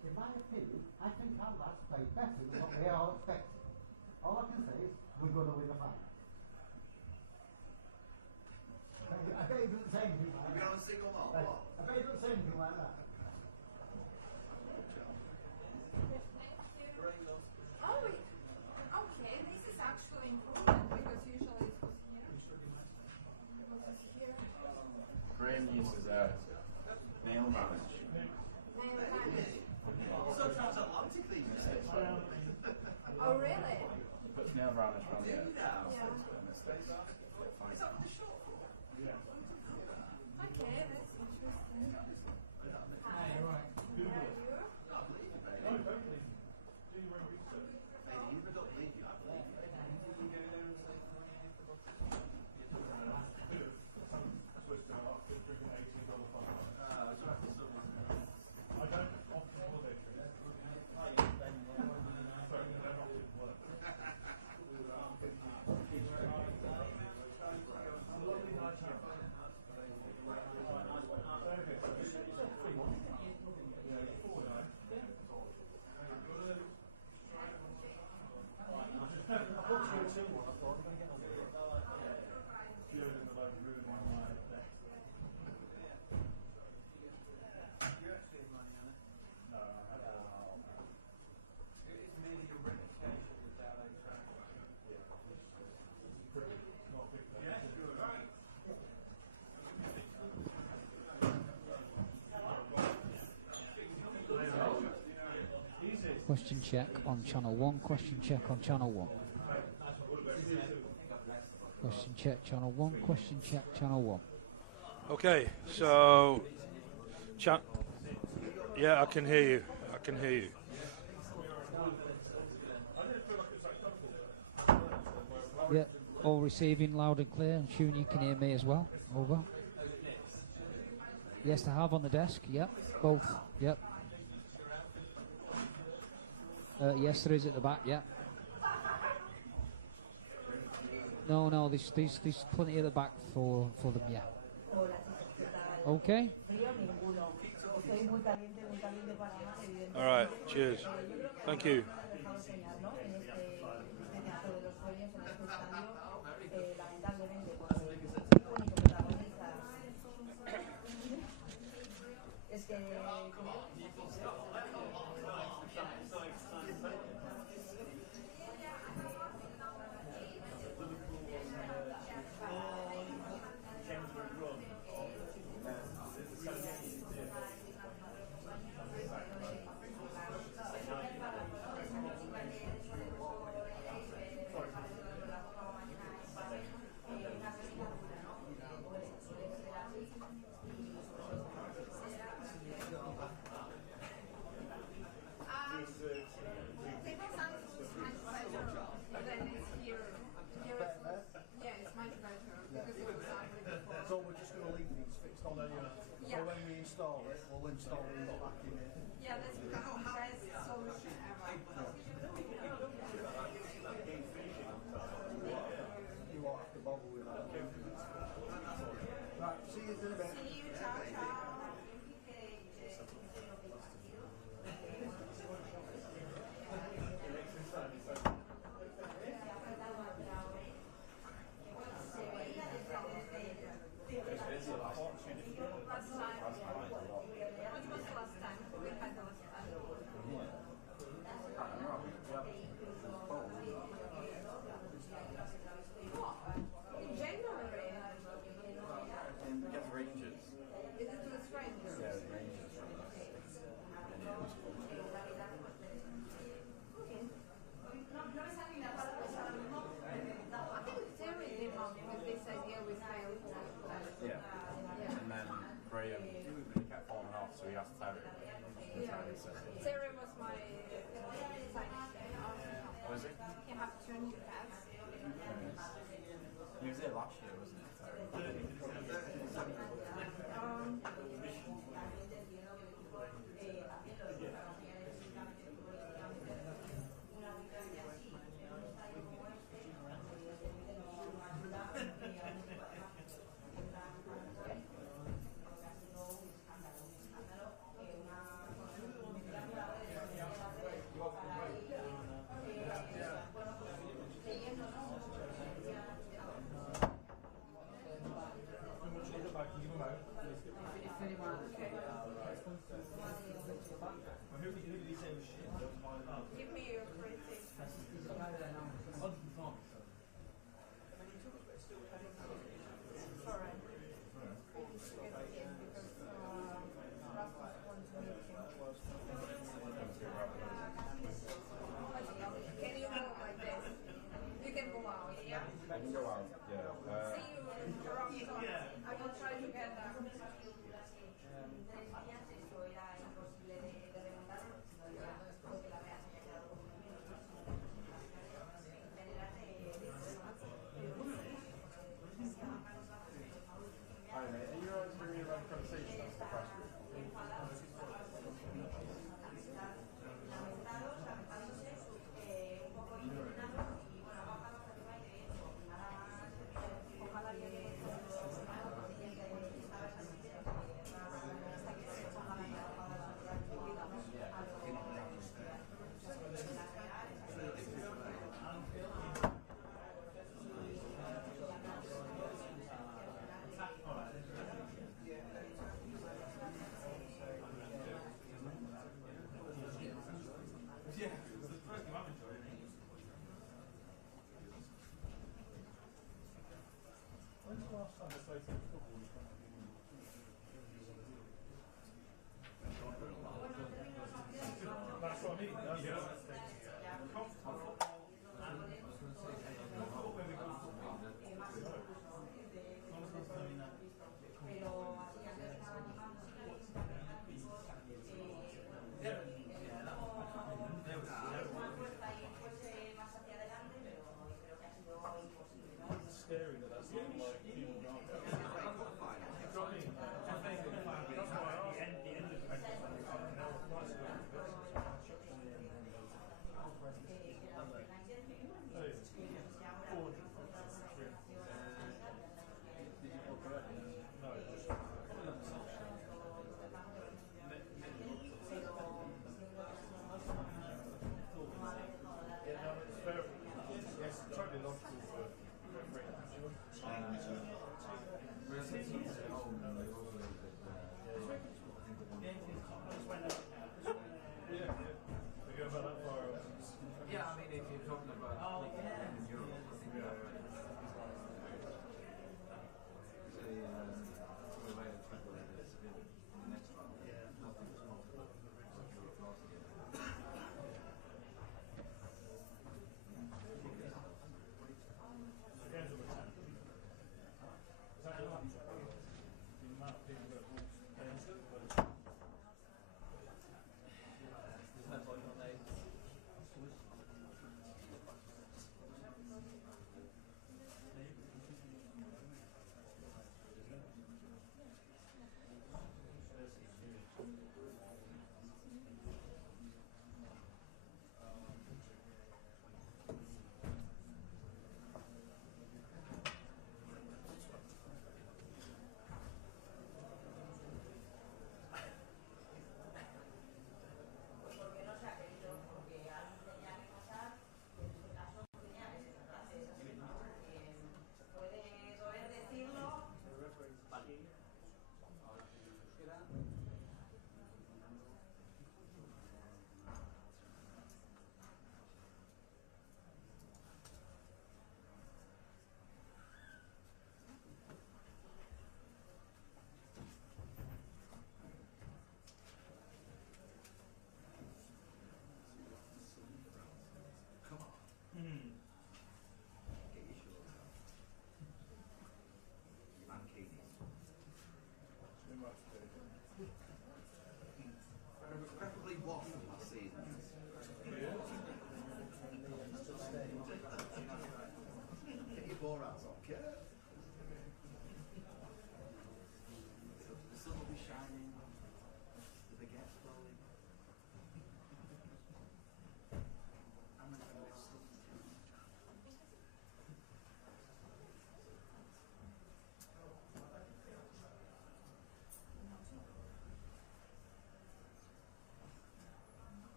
In my opinion, I think our lads played better than what we all expected. All I can say is, we're going to win the final. I bet he doesn't say anything like that. You're on a signal now? I bet he doesn't say anything like that. Oh, okay, this is actually important because usually it was here. It was here. Graham uses a nail varnish. So transatlantic these days. Oh, really? Puts nail varnish on the Do that? Yeah. Is that what the short for? Okay, that's interesting. Hi. Hey, right. How are you? I believe you, baby. No, don't believe me. Do your own research. Baby, you don't believe you, I believe you. Supposed to have drinking $18 fine. I was trying to sort of... I don't often holiday trips. Sorry, I don't often work. Question check on channel 1, question check on channel 1. Question check channel 1, question check channel 1. Okay, so, yeah, I can hear you. I can hear you. Yeah, all receiving loud and clear. I'm sure you can hear me as well. Over. Yes, I have on the desk. Yep, both. Yep. Yes, there is at the back. Yep. No, there's plenty at the back for them. Yeah. Okay. All right. Cheers. Thank you. have two new pads. He was there last year, wasn't he? Give me your critic. Sorry. Can you go like this? You can go out, yeah? I can go out, yeah. See you around. I will try to get that. Hi mate, are you alright to hear about conversations for press group? When's the last time the Sociedad football was on? That's what I mean. That's comfortable. Comfortable when we go to football. It's scary that that's not like people aren't.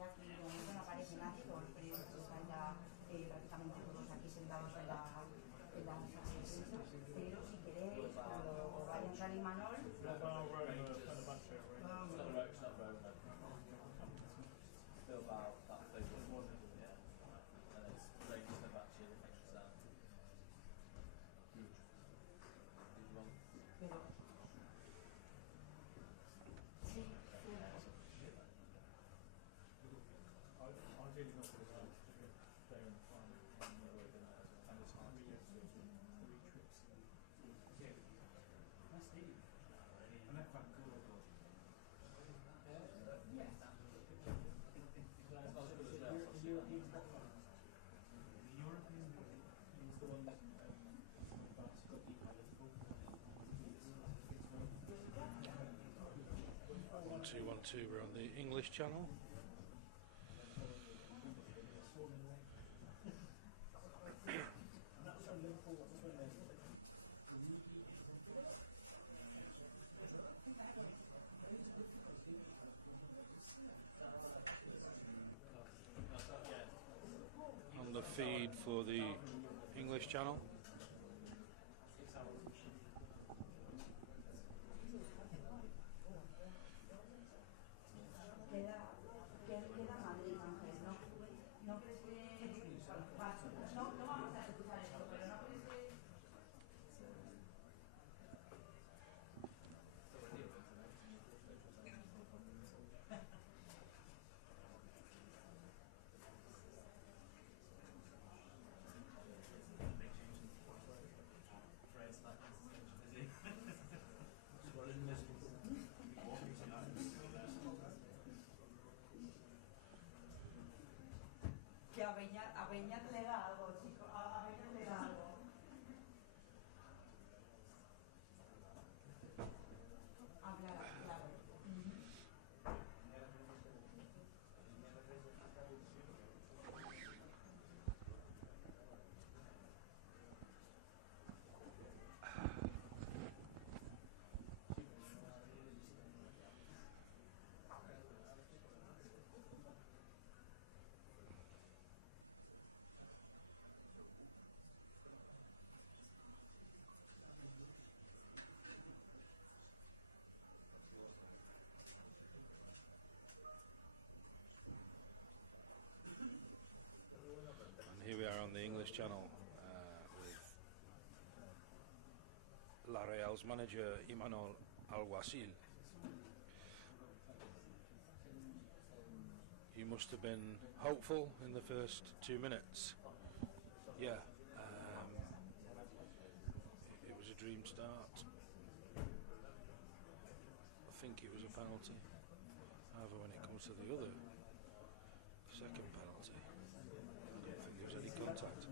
vea que de momento no aparece nadie, todos los periodistas están ya prácticamente todos aquí sentados en la sala de prensa, pero si queréis, cuando vayan Fran y Manol, Feel about that thing, yeah. And it's great to step back to you, makes it sound huge. pero sí, Ideally not for the guys to be there in the final and it's hard to get through 3 trips. Nice team. And they're quite cool as well. The European League is the one that advanced got deep by Liverpool. 1212, we're on the English channel. On the feed for the English channel. queda Madrid, Ángel, ¿no? ¿No crees que... No vamos a escuchar esto, pero ¿no crees que... Que a Beñat le da algo, chico, a Beñat le da algo. Ah, claro, claro. And here we are on the English channel with La Real's manager Imanol Alguacil. You must have been hopeful in the first 2 minutes. Yeah, it was a dream start. I think it was a penalty. However, when it comes to the other second penalty, I don't think there was any contact.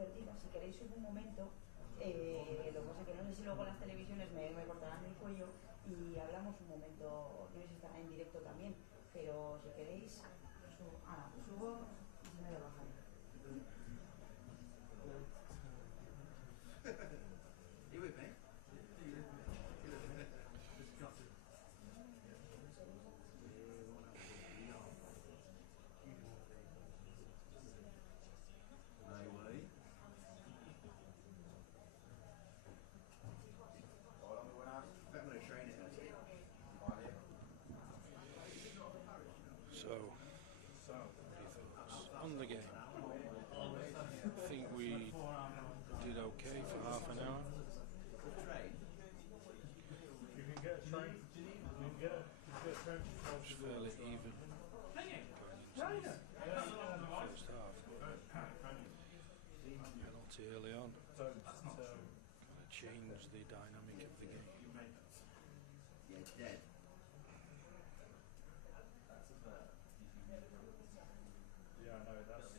perdida. Si queréis un momento, lo que pasa es que no sé si luego las televisiones me cortarán el cuello y hablamos un momento, no sé si estará en directo también, pero si queréis, subo y me lo bajaré. So, on the game, I think we did okay for half an hour. You can get a train. You can get a train. It was fairly even going into the first half. Penalty early on kind of changed the dynamic of the game. Yeah, I know that's.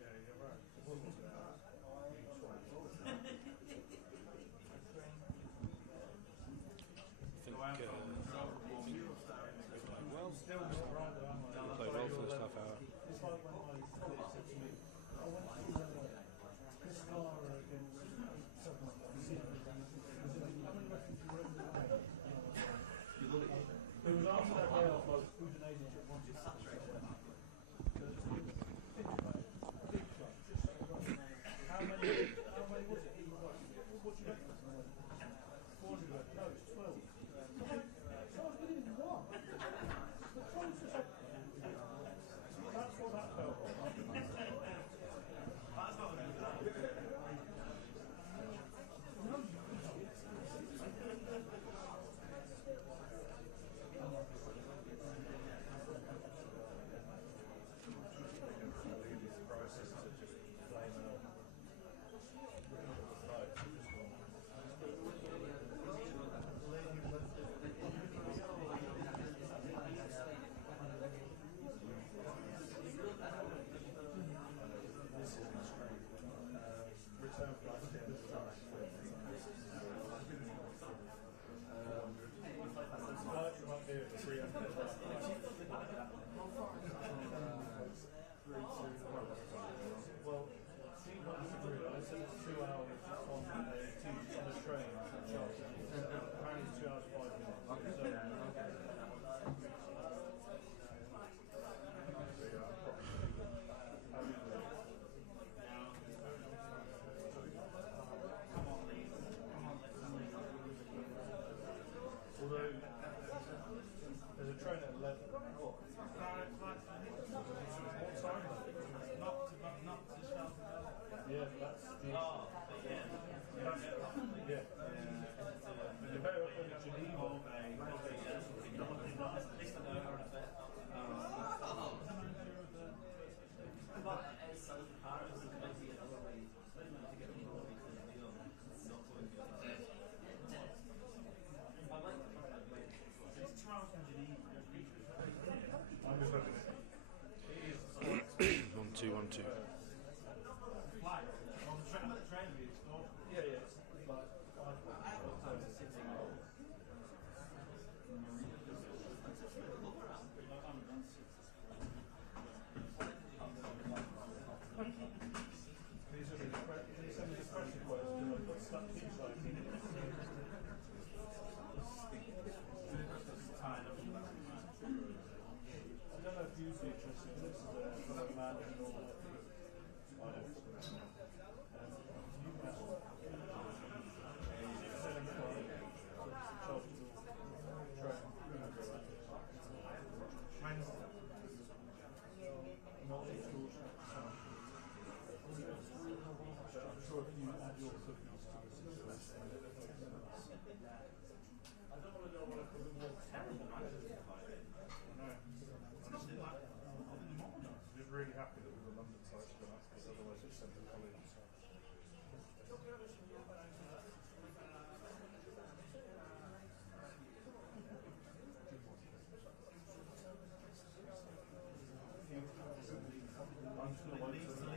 Yeah, you're right. I think we played well. We played well first half hour. It was after that to. Flight. On the train we explored. Yeah, yeah. It's like 5 times a sitting roll. I don't know if you'd be interested in this. Is a fellow man in Norway. Really happy that we were London sites for that, because otherwise it's Central College. I'm still waiting for these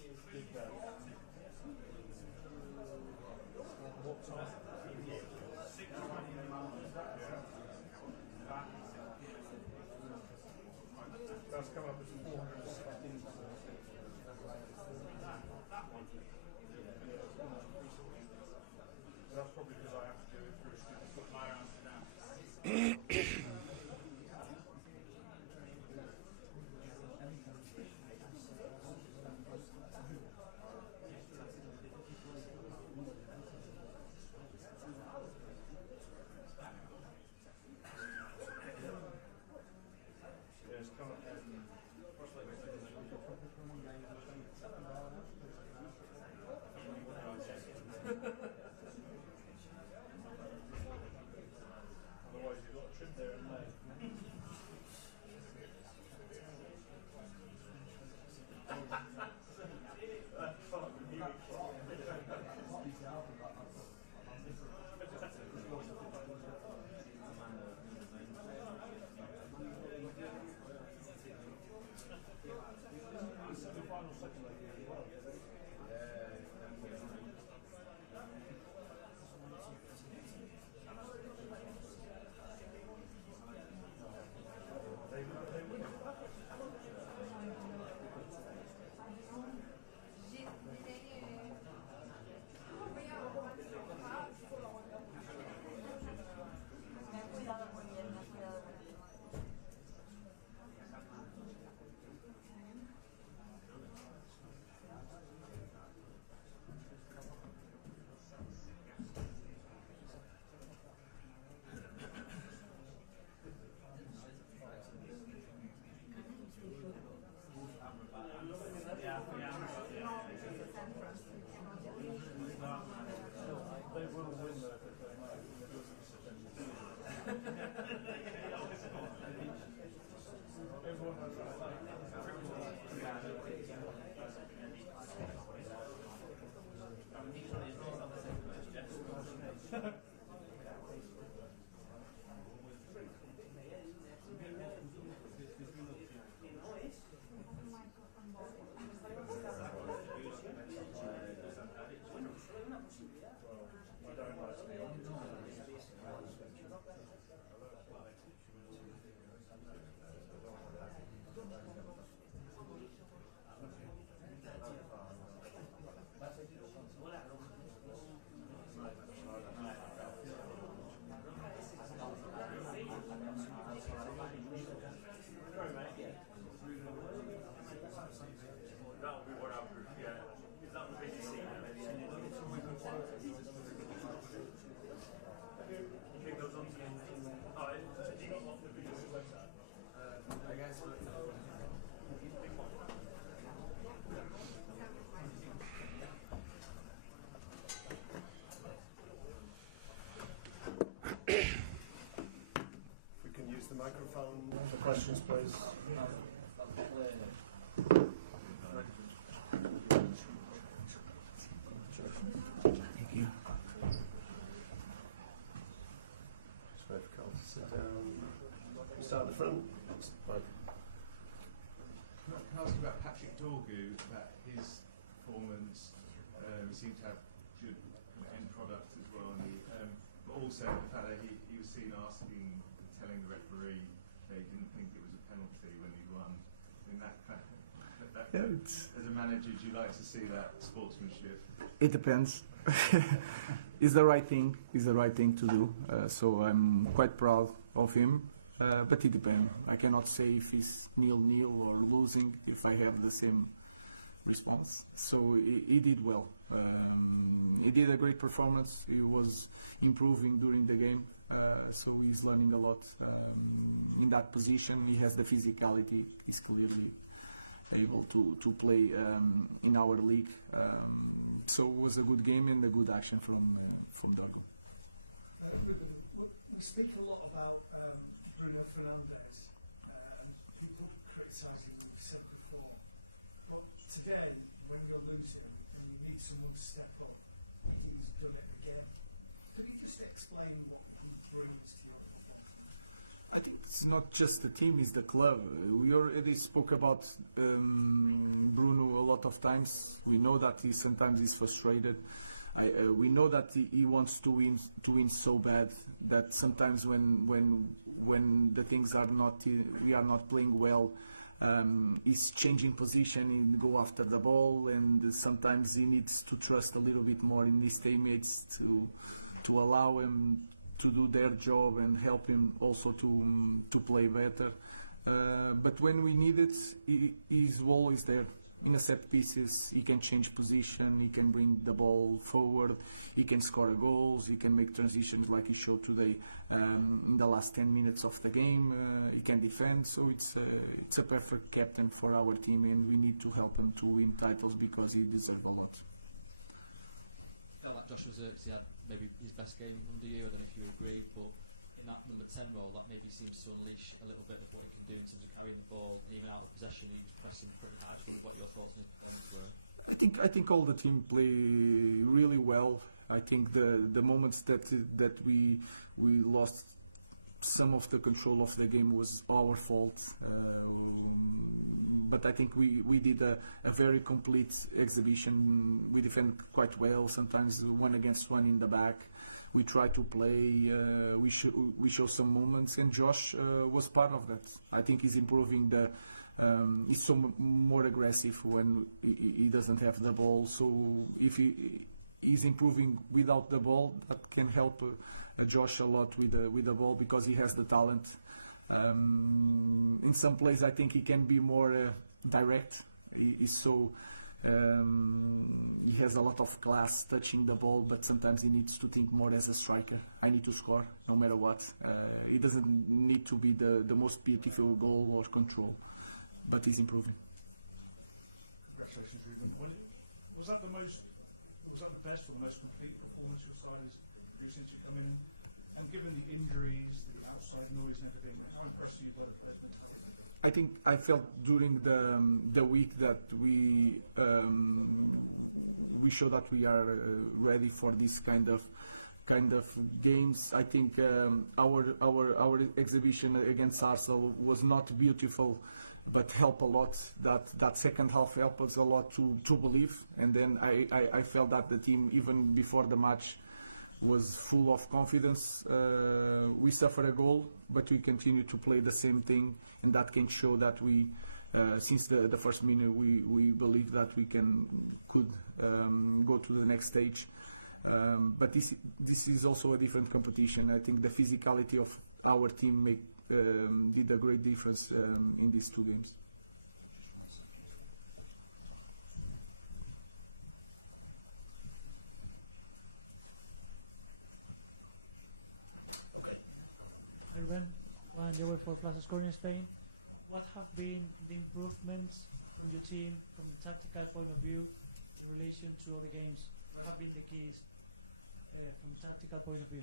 fields for the big bag. What time? 6:20. That's come up as 416. That's probably because I have to do it through a student. Put my answer down. It's come up as we seem to have good kind of end product as well. And but also the fact that he was seen telling the referee they didn't think it was a penalty when he won. I mean, that kind of, as a manager, do you like to see that sportsmanship? It depends. It's the right thing. It's the right thing to do. So I'm quite proud of him. But it depends. I cannot say if he's 0-0 or losing if I have the same response. So he did well. He did a great performance. He was improving during the game. So he's learning a lot in that position. He has the physicality. He's clearly able to play in our league. So it was a good game and a good action from Dortmund. We speak a lot about Bruno Fernandes. People criticise him, we've said before. But today, when you're losing and you need someone to step up, he's done it again. Could you just explain what he brings to your performance? I think it's not just the team, it's the club. We already spoke about Bruno a lot of times. We know that he sometimes is frustrated. We know that he wants to win so bad that sometimes when the things are not, we are not playing well, he's changing position and go after the ball, and sometimes he needs to trust a little bit more in his teammates to allow him to do their job and help him also to play better. But when we need it, he's always there. In a set pieces, he can change position, he can bring the ball forward, he can score goals, he can make transitions like he showed today in the last 10 minutes of the game. He can defend, so it's a perfect captain for our team, and we need to help him to win titles because he deserves a lot. Felt like Joshua Zirkzee had maybe his best game under you. I don't know if you agree, but in that number 10 role, that maybe seems to unleash a little bit of what he can do in terms of carrying the ball, and even out of possession, he was pressing pretty hard. I just wonder what your thoughts on his performance were. I think all the team play really well. I think the moments that we lost some of the control of the game was our fault. But I think we did a very complete exhibition. We defend quite well, sometimes 1 against 1 in the back. We try to play, we show some moments, and Josh was part of that. I think he's improving he's so more aggressive when he doesn't have the ball, so if he's improving without the ball, that can help Josh a lot with the ball because he has the talent. In some plays I think he can be more direct. He's so he has a lot of class touching the ball, but sometimes he needs to think more as a striker. I need to score no matter what. It doesn't need to be the most beautiful goal or control, but he's improving. Congratulations, Ruben. Was that the best or the most complete performance you've had since you've come in? And given the injuries, the outside noise and everything, how impressed are you by the players? I think I felt during the week that we show that we are ready for this kind of games. I think our exhibition against Arsenal was not beautiful, but helped a lot. That second half helped us a lot to believe. And then I felt that the team, even before the match, was full of confidence. We suffered a goal, but we continue to play the same thing, and that can show that we, since the first minute, we believe that we could go to the next stage. But this is also a different competition. I think the physicality of our team did a great difference in these 2 games. Ruben, Juan, you were for Plaza Scoring in Spain. What have been the improvements from your team from a tactical point of view in relation to other games? What have been the keys from a tactical point of view?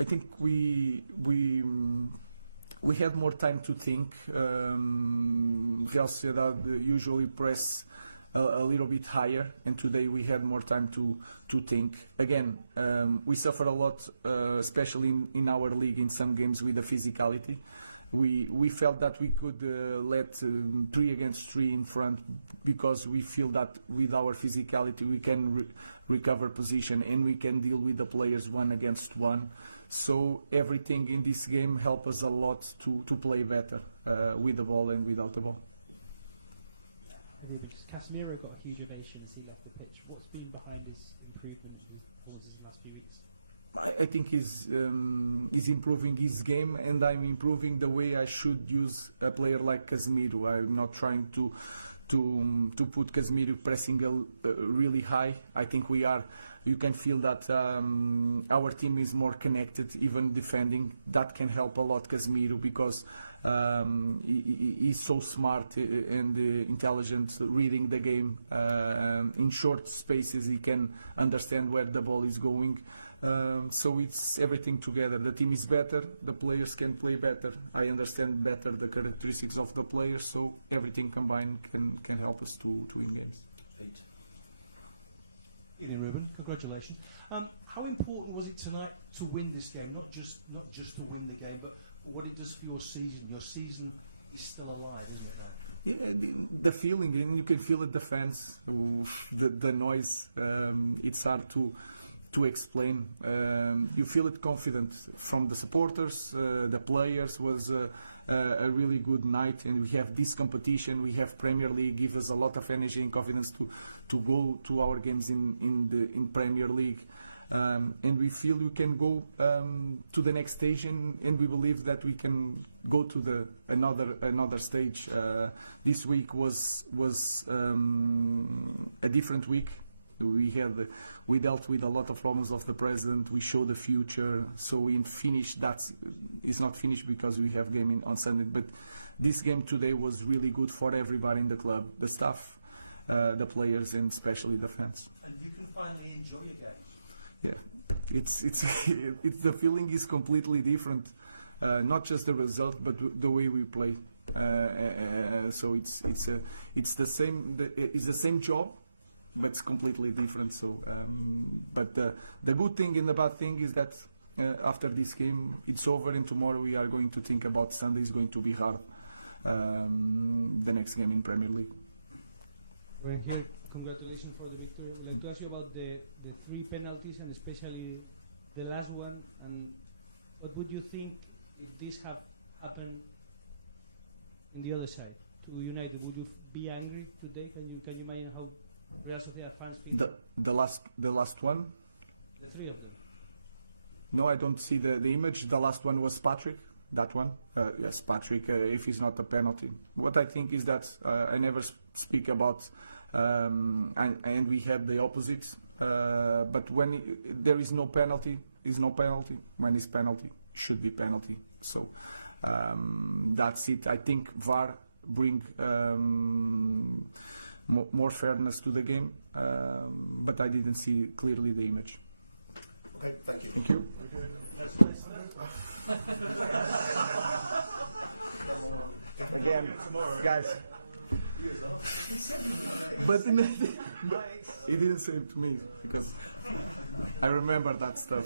I think we had more time to think. Real Sociedad usually press a little bit higher, and today we had more time to think. Again, we suffer a lot, especially in our league, in some games with the physicality. We felt that we could let 3 against 3 in front because we feel that with our physicality we can recover position and we can deal with the players 1 against 1. So everything in this game helps us a lot to play better with the ball and without the ball. Casemiro got a huge ovation as he left the pitch. What's been behind his improvement in his performances in the last few weeks? I think he's improving his game, and I'm improving the way I should use a player like Casemiro. I'm not trying to put Casemiro pressing really high. I think we are. You can feel that our team is more connected, even defending. That can help a lot Casemiro because he's so smart and intelligent, reading the game. In short spaces, he can understand where the ball is going. So it's everything together. The team is better, the players can play better. I understand better the characteristics of the players, so everything combined can help us to win games. Evening, Ruben. Congratulations. How important was it tonight to win this game? Not just to win the game, but what it does for your season. Your season is still alive, isn't it now? Yeah, the feeling, and you can feel it. The fans, the noise. It's hard to explain. You feel it confident from the supporters, the players. Was a really good night, and we have this competition. We have Premier League, give us a lot of energy and confidence to go to our games in Premier League, and we feel we can go to the next stage, and we believe that we can go to another stage. This week was a different week. We dealt with a lot of problems of the president. We show the future. So we finished. It's not finished because we have game on Sunday. But this game today was really good for everybody in the club, the staff, the players, and especially the fans. And you can finally enjoy your game. Yeah, it's the feeling is completely different. Not just the result, but the way we play. So it's the same job, but it's completely different. So, but the good thing and the bad thing is that after this game, it's over, and tomorrow we are going to think about Sunday. Is going to be hard. The next game in Premier League. We're here. Congratulations for the victory. I would like to ask you about the 3 penalties, and especially the last one. And what would you think if this have happened in the other side to United? Would you be angry today? Can you imagine how Real Sociedad fans feel? The last one. The 3 of them. No, I don't see the image. The last one was Patrick. That one, yes, Patrick. If it's not a penalty, what I think is that I never speak about, and we have the opposites. But when there is no penalty, is no penalty. When it's penalty, should be penalty. So that's it. I think VAR bring more fairness to the game, but I didn't see clearly the image. Thank you. Again, guys. But he didn't say it to me because I remember that stuff.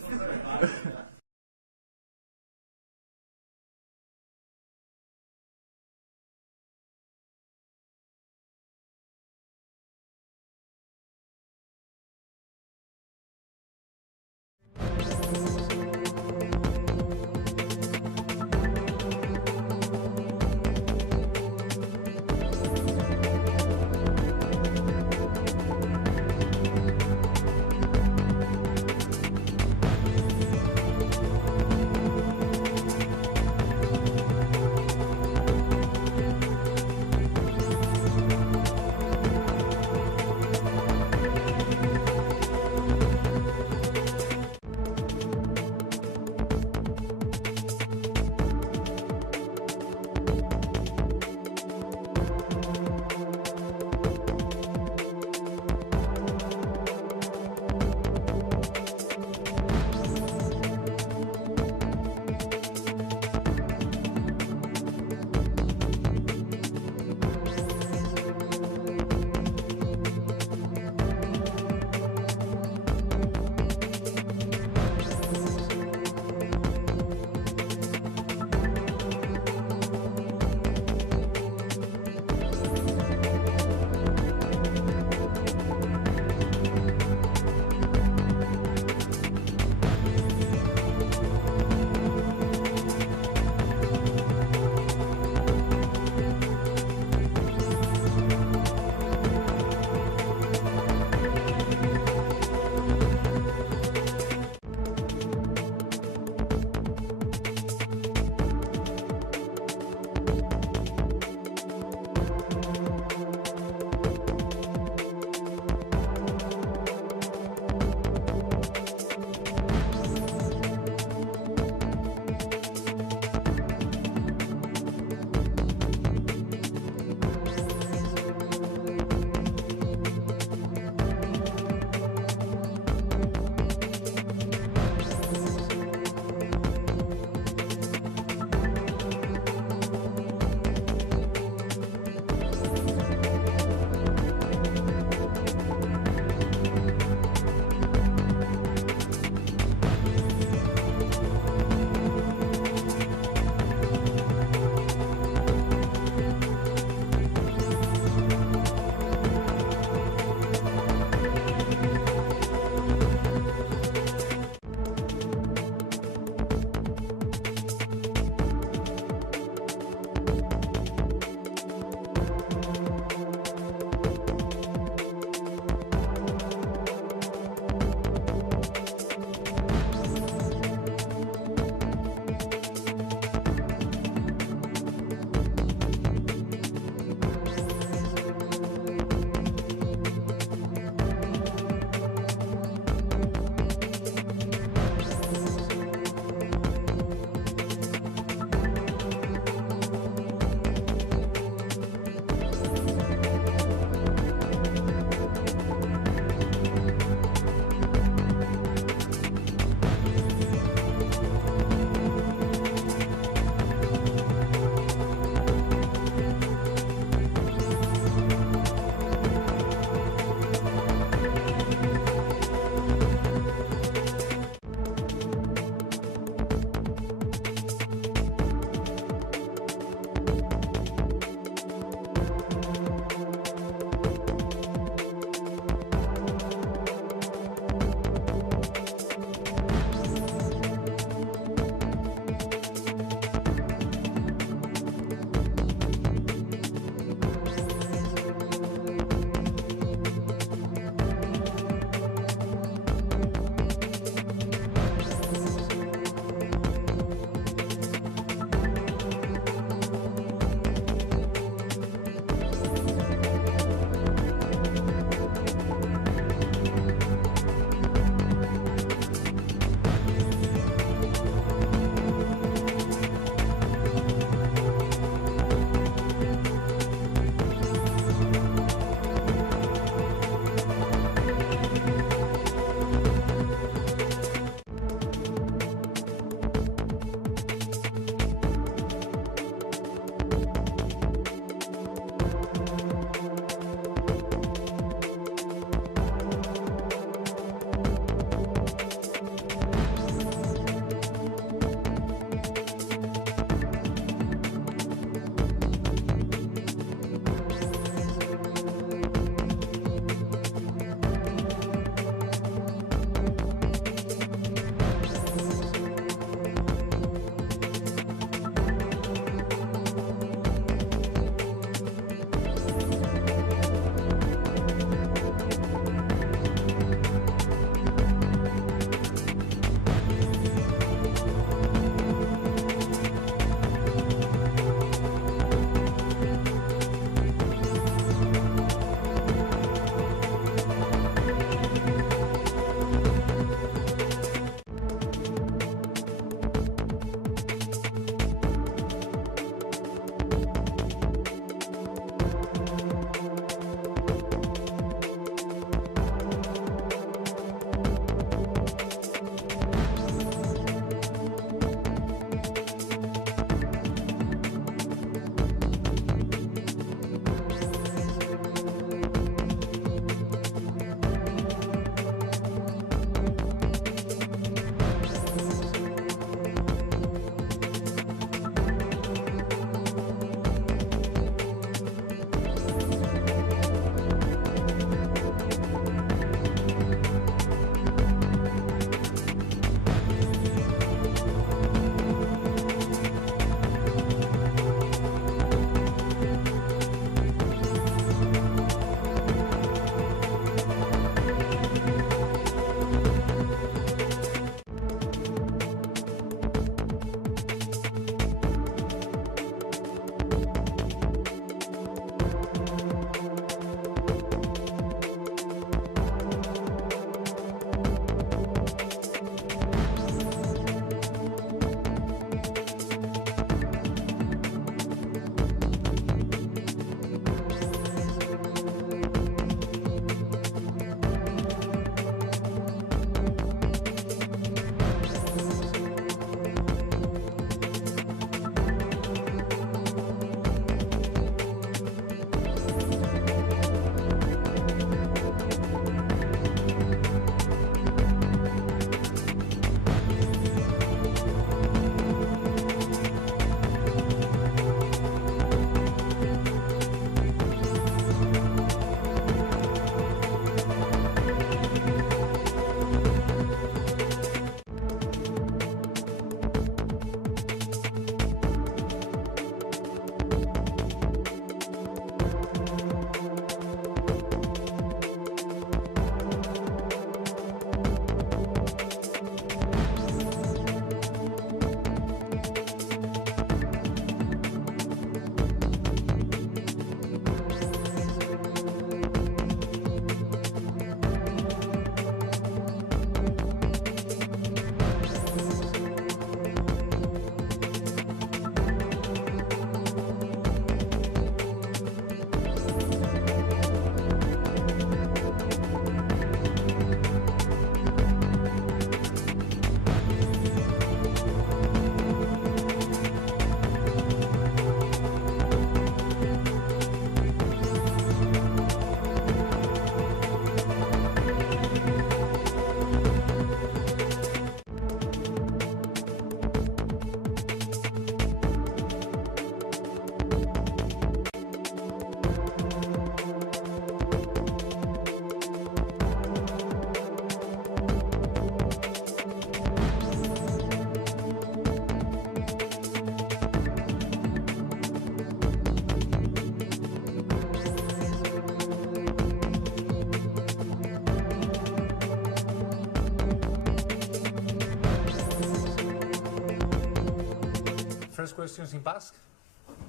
first question is in Basque.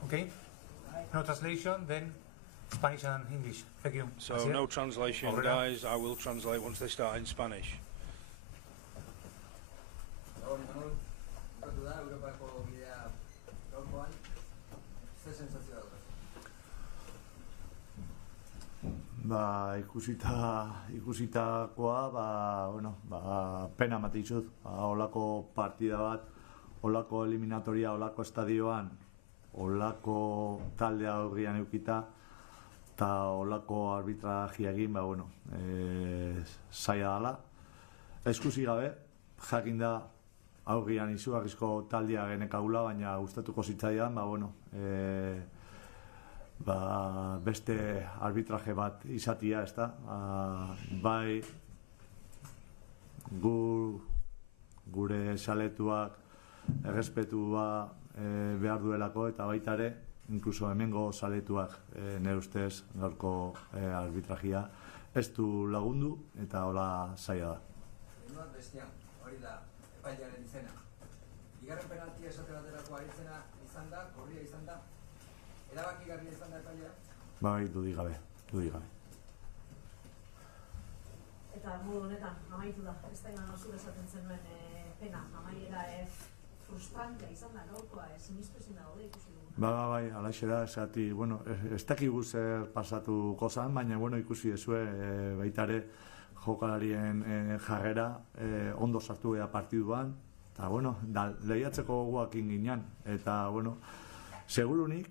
Okay. No translation, then Spanish and English. Thank you. So Así es. no translation, guys. I will translate once they start in Spanish. Ikusitakoa, pena matizut, olako partida bat, olako eliminatoria, olako estadioan, olako taldea aurrian eukita, eta olako arbitrajia egin, zaila dala. Eskusi gabe, jakin da aurrian izugarrizko taldea genekagula, baina gustatuko zitzaidan, beste arbitraje bat izatia, ezta? Bai, gure saletuak errespetua behar duelako, eta baita ere, inkluso hemengo saletuak nire ustez gaurko arbitrajia ez du lagundu, eta hola zaila da. Benuak bestian, hori da, epailearen izena. Bigarren penaltia esate baterako aritzena izan da, korria izan da, erabakigarria izan da epailea? Bai, dudik gabe. Eta modu honetan, amaitu da, ez da iman oso esaten zenuen pena, amaiera frustrantea izan da gaurkoa, sinistu ezin dago da ikusi dugu. Bai, alaxe da, esati, ez dakigu zer pasatuko zan, baina ikusi ezue baitare jokalarien jarrera ondo sartu ea partiduan, eta lehiatzeko guakin ginen, eta segurunik,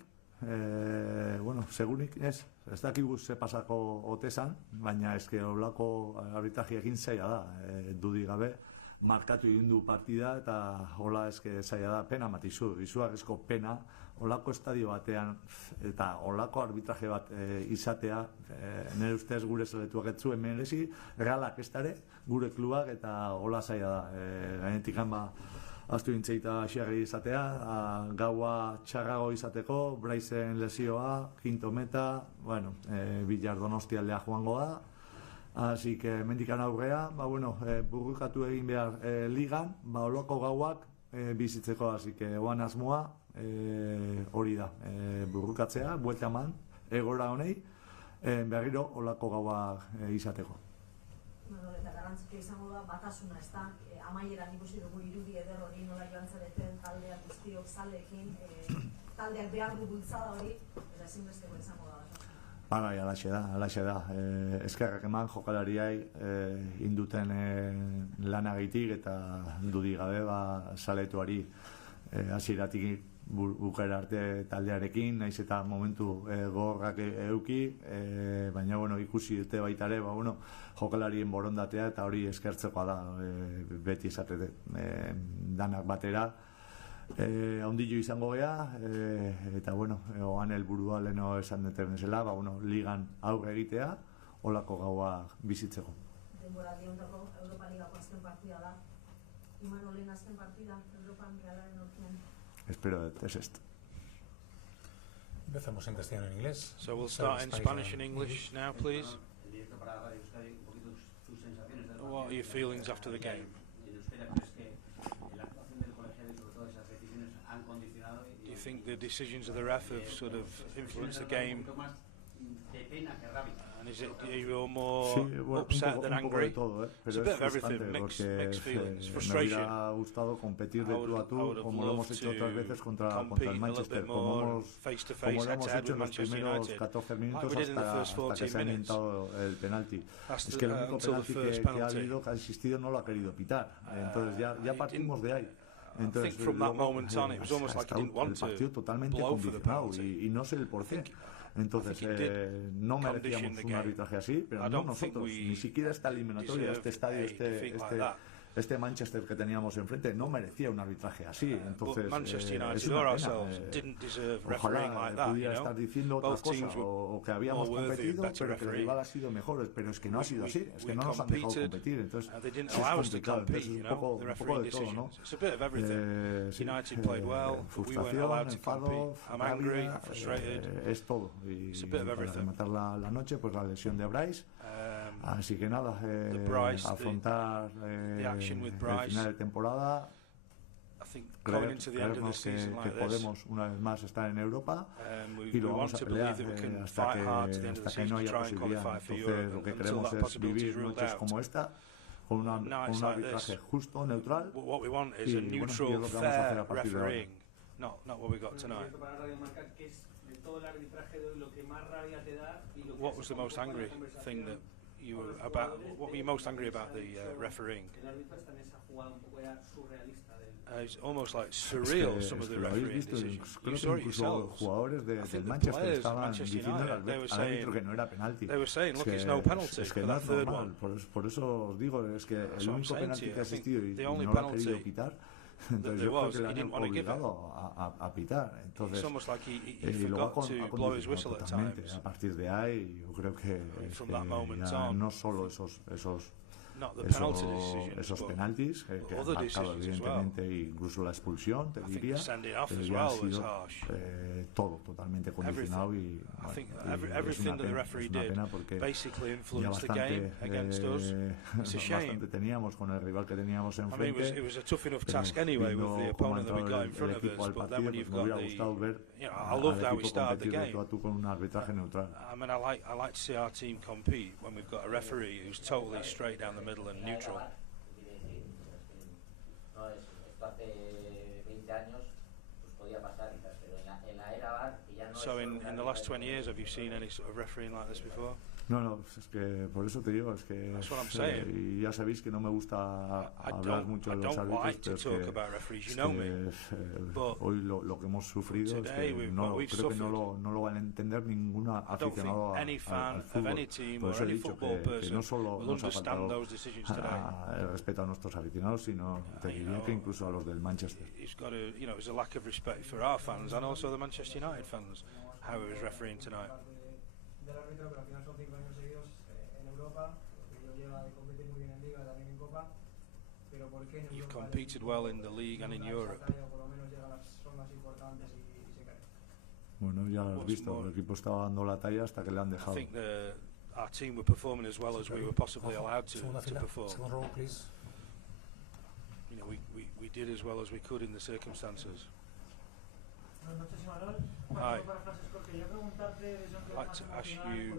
segurunik ez dakigu ze pasako otezan, baina eske olako arbitraje egin zaila da, dudik gabe, markatu egin du partida, eta hola eske zaila da, pena matizu, izugarrizko pena, olako estadio batean, eta olako arbitraje bat izatea, nire ustez gure seletuak ez zuen merezi, realak ez dara, gure klubak, eta hola zaila da, gainetik aztu intzeita xerri izatea, gaua txarrago izateko, Braizen lesioa, quinto meta, Villar Donostialdea joango da, así que mendikan aurrea, burrukatu egin behar ligan, olako gauak bizitzeko, así que oan asmoa, hori da, burrukatzea, buelta eman, egora honei, berriro olako gauak izateko. Eta garrantzitsua izango da, batasuna ez da, amaieran ikusi dugu irudi eder hori nola joan zareten taldeak guztiok zaleekin, taldeak behar du bultzada hori, eta ezinbesteko izango da. Bai, alaxe da. Eskerrak eman jokalariai induten lanagaitik eta dudik gabe saletuari hasieratik bukaera arte taldearekin, naiz eta momentu gogorrak euki, baina ikusi dute baita ere, jokalarien borondatea eta hori eskertzekoa da, beti esatete danak batera, ondillo izango gea, eta oan helburua leheno esan duten bezala, ligan aurre egitea, olako gaua bizitzeko. Denbora diontako Europa Ligako azken partida da, Imanolen azken partida, Europan Realaren orkian. Espero es esto. Empezamos en castellano y en inglés. So we'll start in Spanish and English now, please. What are your feelings after the game? Do you think the decisions of the ref have sort of influenced the game? And are you more upset than angry? It's a bit of everything, mixed feelings, frustration. Me hubiera gustado competir de tú a tú, como lo hemos hecho otras veces contra el Manchester, como lo hemos hecho en los primeros 14 minutos hasta que se ha inventado el penalti. Es que el único penalti que ha existido no lo ha querido pitar, entonces ya partimos de ahí. Entonces, from that moment on, it was almost like he didn't want to blow for the penalty. Y no sé el por qué. Entonces, no merecíamos un arbitraje así, pero no nosotros, ni siquiera esta eliminatoria, este estadio, este Manchester que teníamos enfrente, no merecía un arbitraje así. Entonces, es una pena. Ojalá pudiera estar diciendo otras cosas, o que habíamos competido, pero que el rival ha sido mejor, pero es que no ha sido así, es que no nos han dejado competir, entonces es complicado, entonces un poco de todo, ¿no? Frustración, enfado, rabia, es todo. Y para rematar la noche, pues la lesión de Bryce. Así que nada, afrontar el final de temporada creernos que podemos una vez más estar en Europa y lo vamos a pelear hasta que no haya posibilidad. Entonces lo que queremos es vivir noches como esta con un arbitraje justo, neutral y bueno, y es lo que vamos a hacer a partir de ahora. What was the most angry thing that you were about? What were you most angry about the refereeing? It's almost like surreal, some of the refereeing decisions. Creo que incluso jugadores del Manchester estaban diciendo al árbitro que no era penalti. They were saying, look, it's no penalty for that third one. Por eso os digo, es que el único penalti que ha existido y no lo ha querido quitar. Entonces yo creo que le han obligado a pitar. Entonces, y luego ha condicionado totalmente. A partir de ahí, yo creo que ya no solo esos penaltis que han marcado evidentemente, incluso la expulsión, te diría, pero ya ha sido todo totalmente condicionado y es una pena porque ya bastante teníamos con el rival que teníamos enfrente, viendo cómo ha entrado el equipo al partido, pues me hubiera gustado ver al equipo competir de tú a tú con un arbitraje neutral. I mean, I like to see our team compete when we've got a referee who's totally straight down the middle and neutral. So in the last 20 years, have you seen any sort of refereeing like this before? No, es que por eso te digo, es que y ya sabéis que no me gusta hablar mucho de los árbitros, pero es que hoy lo que hemos sufrido es que creo que no lo van a entender ningún aficionado al fútbol. Por eso he dicho que no solo nos ha faltado el respeto a nuestros aficionados, sino te diría que incluso a los del Manchester. There's a lack of respect for our fans and also the Manchester United fans, how it was refereeing tonight. Del árbitro, pero al final son 5 años seguidos en Europa, porque yo lleva de competir muy bien en Liga, también en Copa, pero ¿por qué en Europa? You've competed well in the league and in Europe. Por lo menos llega a las rondas importantes y se cae. Bueno, ya lo has visto, el equipo estaba dando la talla hasta que le han dejado. I think our team were performing as well as we were possibly allowed to perform. Second row, please. You know, we did as well as we could in the circumstances. Buenas noches, Imanol. Hi. I'd like to ask you,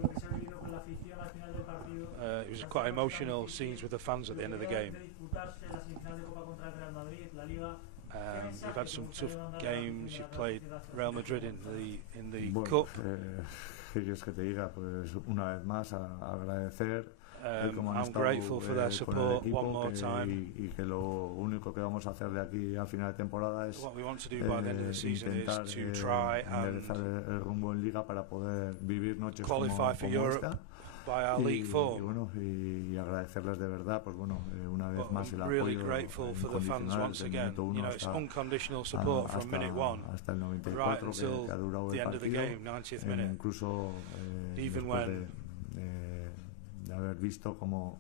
it was quite emotional scenes with the fans at the end of the game. You've had some tough games. You've played Real Madrid in the Cup. ¿Qué quieres que te diga? Pues una vez más agradecer cómo han estado grateful for their support one more time. Y que lo único que vamos a hacer de aquí al final de temporada es intentar enderezar el rumbo en Liga para poder vivir noches como esta. Y bueno, y agradecerles de verdad, pues bueno, una vez más el apoyo incondicional desde el minuto 1 hasta el 94 que ha durado el partido, incluso después de haber visto como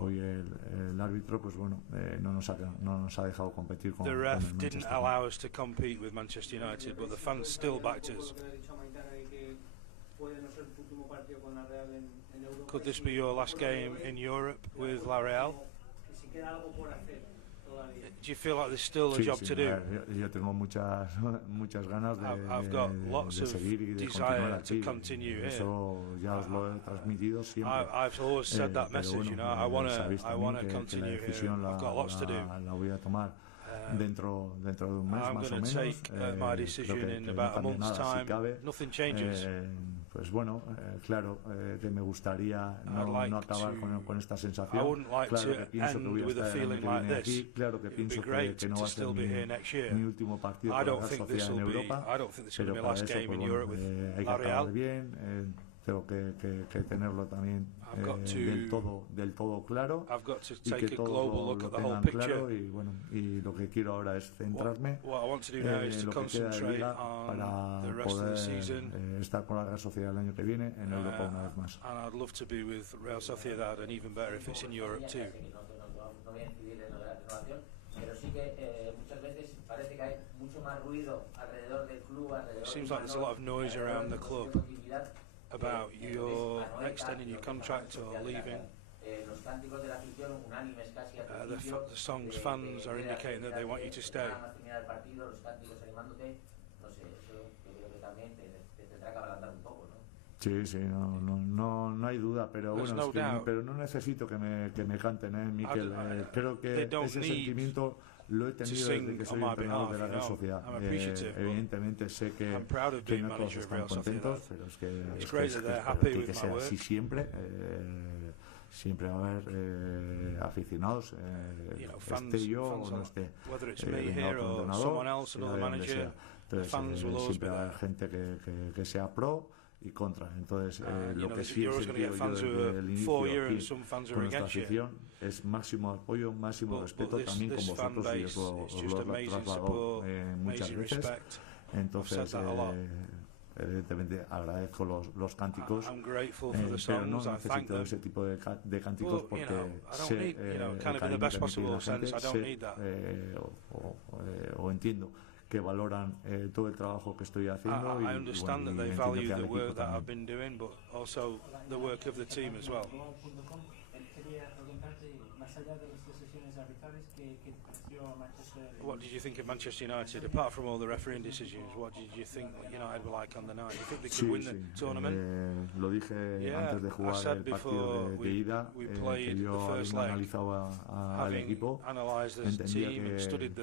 hoy el árbitro, pues bueno, no nos ha dejado competir con el Manchester. Could this be your last game in Europe with La Real? Do you feel like there's still a job to do? Yo tengo muchas ganas de seguir y de continuar aquí. Eso ya os lo he transmitido siempre. I've always said that message, you know, I want to continue here. I've got lots to do. La voy a tomar dentro de un mes más o menos. Take my decision in about a month's time. Nothing changes. Pues bueno, claro que me gustaría no acabar con esta sensación. Claro que pienso que voy a estar el año que viene aquí. Claro que pienso que no va a ser mi último partido con la Sociedad en Europa. Pero para eso pues, bueno, hay que acabar bien. Tengo que tenerlo también del todo claro y que todos lo tengan claro y bueno, y lo que quiero ahora es centrarme en lo que queda de Liga para poder estar con la Real Sociedad el año que viene en Europa una vez más. And I'd love to be with Real Sociedad and even better if it's in Europe too. No voy a incidir en la renovación, pero sí que muchas veces parece que hay mucho más ruido alrededor del club, It seems like there's a lot of noise around the club about your extending your contract or leaving. los cánticos de la afición unánimes casi al The principio. songs fans are indicating that they want you to stay. Nada más terminar el partido, los cánticos animándote, no sé, eso yo creo que también te tendrá que ablandar un poco, ¿no? Sí, sí, no hay duda, pero There's bueno, no doubt. pero no necesito que me canten, Miquel. Creo que They don't ese need sentimiento lo he tenido desde que soy entrenador de la Real Sociedad. Evidentemente sé que no todos están contentos, pero es que que sea así siempre. Siempre va a haber aficionados, esté yo o no esté, venga otro entrenador, donde sea. Entonces siempre va a haber gente que sea pro y contra. Entonces lo que sí he sentido yo desde el inicio aquí con nuestra afición es máximo apoyo, máximo respeto también con vosotros, y os lo he trasladado muchas veces. Entonces evidentemente agradezco los cánticos, pero no necesito ese tipo de cánticos porque sé el cariño que me tiene la gente, sé o entiendo que valoran todo el trabajo que estoy haciendo y understand that they value the work that I've been doing, but also the work of the team as well. Quería preguntarte, más allá de las decisiones arbitrales, ¿qué te pareció Manchester? What did you think of Manchester United? Apart from all the refereeing decisions, what did you think United were like on the night? Do you think they could win the tournament? Lo dije antes de jugar el partido de ida, que yo había analizado al equipo, entendía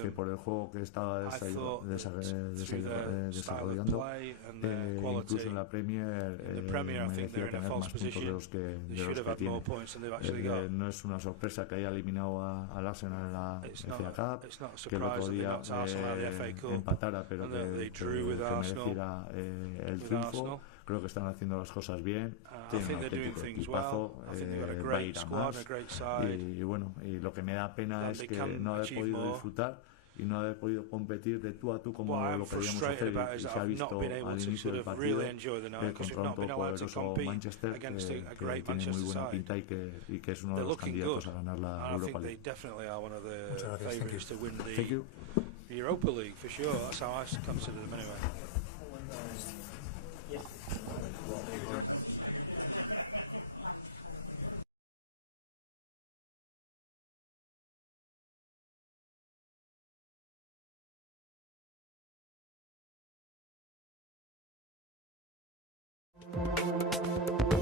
que por el juego que estaba desarrollando, incluso en la Premier merecía tener más puntos de los que tiene. No es una sorpresa que haya eliminado al Arsenal en la FA Cup, que el otro día empatara, pero que mereciera el triunfo. Creo que están haciendo las cosas bien, tienen un auténtico equipazo, va a ir a más, y bueno, y lo que me da pena es que no haber podido disfrutar y no haber podido competir de tú a tú como lo queríamos hacer, y se ha visto al inicio del partido contra un todopoderoso Manchester que tiene muy buena pinta y que es uno de los candidatos a ganar la Europa League. Thank you. The Europa League for sure. That's how I consider them anyway. Thank you.